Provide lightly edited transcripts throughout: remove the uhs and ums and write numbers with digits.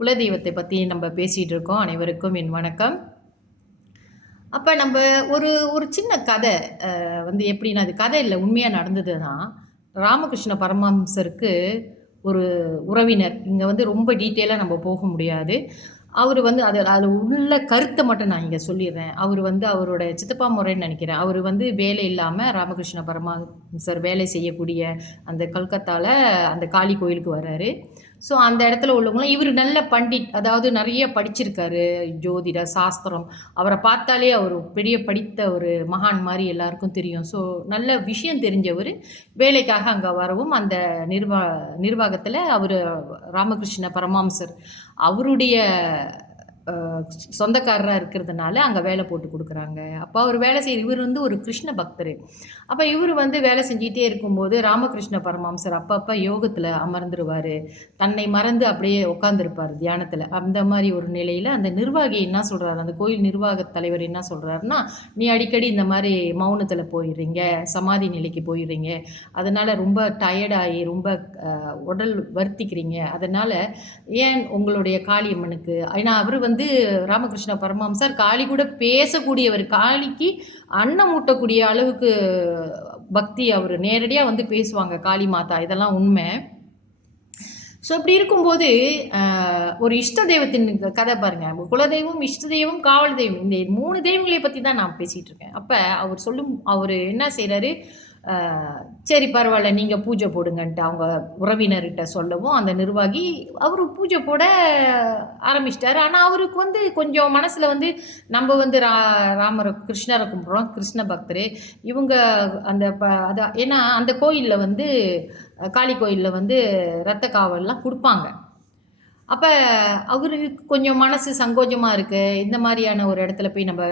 குலதெய்வத்தை பற்றி நம்ம பேசிகிட்டு இருக்கோம். அனைவருக்கும் என் வணக்கம். அப்போ நம்ம ஒரு ஒரு சின்ன கதை வந்து எப்படின்னா, அது கதை இல்லை, உண்மையாக நடந்தது தான். ராமகிருஷ்ண பரமஹம்சருக்கு ஒரு உறவினர், இங்கே வந்து ரொம்ப டீட்டெயிலாக நம்ம போக முடியாது. அவர் வந்து அது உள்ள கருத்தை மட்டும் நான் இங்கே சொல்லிடுறேன். அவர் வந்து அவரோட சித்தப்பா முறைன்னு நினைக்கிறேன். அவர் வந்து வேலை இல்லாமல் ராமகிருஷ்ண பரமஹம்சர் வேலை செய்யக்கூடிய அந்த கல்கத்தாவில் அந்த காளி கோயிலுக்கு வர்றாரு. ஸோ அந்த இடத்துல உள்ளவங்களாம் இவர் நல்ல பண்டிட், அதாவது நிறைய படிச்சிருக்காரு, ஜோதிட சாஸ்திரம். அவரை பார்த்தாலே அவர் பெரிய படித்த ஒரு மகான் மாதிரி எல்லாருக்கும் தெரியும். ஸோ நல்ல விஷயம் தெரிஞ்சவர் வேலைக்காக அங்கே வரவும் அந்த நிர்வாகத்தில் அவர் ராமகிருஷ்ண பரமஹம்சர் அவருடைய சொந்தக்காரராக இருக்கிறதுனால அங்கே வேலை போட்டு கொடுக்குறாங்க. அப்போ அவர் வேலை இவர் வந்து ஒரு கிருஷ்ண பக்தர். அப்போ இவர் வந்து வேலை செஞ்சிகிட்டே இருக்கும்போது ராமகிருஷ்ண பரமஹம்சர் அப்பப்போ யோகத்தில் அமர்ந்துருவார், தன்னை மறந்து அப்படியே உட்காந்துருப்பார் தியானத்தில். அந்த மாதிரி ஒரு நிலையில் அந்த நிர்வாகி என்ன சொல்கிறார், அந்த கோயில் நிர்வாக தலைவர் என்ன சொல்கிறாருன்னா, நீ அடிக்கடி இந்த மாதிரி மௌனத்தில் போயிடுறீங்க, சமாதி நிலைக்கு போயிடுறீங்க, அதனால் ரொம்ப டயர்டாகி ரொம்ப உடல் வருத்திக்கிறீங்க, அதனால் ஏன் உங்களுடைய காளியம்மனுக்கு, ஏன்னா அவர் வந்து ராமகிருஷ்ண பரமஹம்சர் காளி கூட பேசக்கூடியவர், காளிக்கு அன்னம் ஊட்டக்கூடிய அளவுக்கு பக்தி, அவர் நேரடியாக வந்து பேசுவாங்க காளி மாதா, இதெல்லாம் உண்மை. ஸோ இப்படி இருக்கும்போது ஒரு இஷ்ட தெய்வத்தின் கதை பாருங்கள். குலதெய்வம், இஷ்ட தெய்வம், காவல் தெய்வம், இந்த 3 தெய்வங்களை பற்றி தான் நான் பேசிகிட்டு இருக்கேன். அப்போ அவர் என்ன செய்கிறாரு, சரி பரவாயில்ல நீங்கள் பூஜை போடுங்கன்ட்டு அவங்க உறவினர்கிட்ட சொல்லவும் அந்த நிர்வாகி அவர் பூஜை போட ஆரம்பிச்சிட்டாரு. ஆனால் அவருக்கு வந்து கொஞ்சம் மனசில் வந்து நம்ம வந்து ராமரை கிருஷ்ணரை கும்பிட்றோம், கிருஷ்ண பக்தர் இவங்க, அந்த ஏன்னா அந்த கோயிலில் வந்து காளி கோயிலில் வந்து இரத்த காவல்லாம் கொடுப்பாங்க. அப்போ அவருக்கு கொஞ்சம் மனசு சங்கோஜமாக இருக்குது, இந்த மாதிரியான ஒரு இடத்துல போய் நம்ம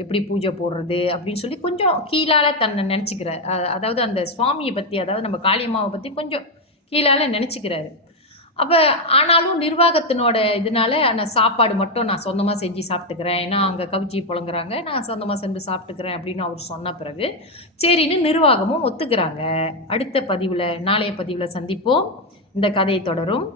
எப்படி பூஜை போடுறது அப்படின்னு சொல்லி கொஞ்சம் கீழால் தன்னை நினச்சிக்கிறார். அதாவது அந்த சுவாமியை பற்றி, அதாவது நம்ம காளியம்மாவை பற்றி கொஞ்சம் கீழால் நினச்சிக்கிறாரு. அப்போ ஆனாலும் நிர்வாகத்தினோட இதனால நான் சாப்பாடு மட்டும் நான் சொந்தமாக செஞ்சு சாப்பிட்டுக்கிறேன், ஏன்னா அவங்க கவிச்சி புழங்குறாங்க, நான் சொந்தமாக சென்று சாப்பிட்டுக்கிறேன் அப்படின்னு அவர் சொன்ன பிறகு சரின்னு நிர்வாகமும் ஒத்துக்கிறாங்க. அடுத்த பதிவில், நாளைய பதிவில் சந்திப்போம். இந்த கதையை தொடரும்.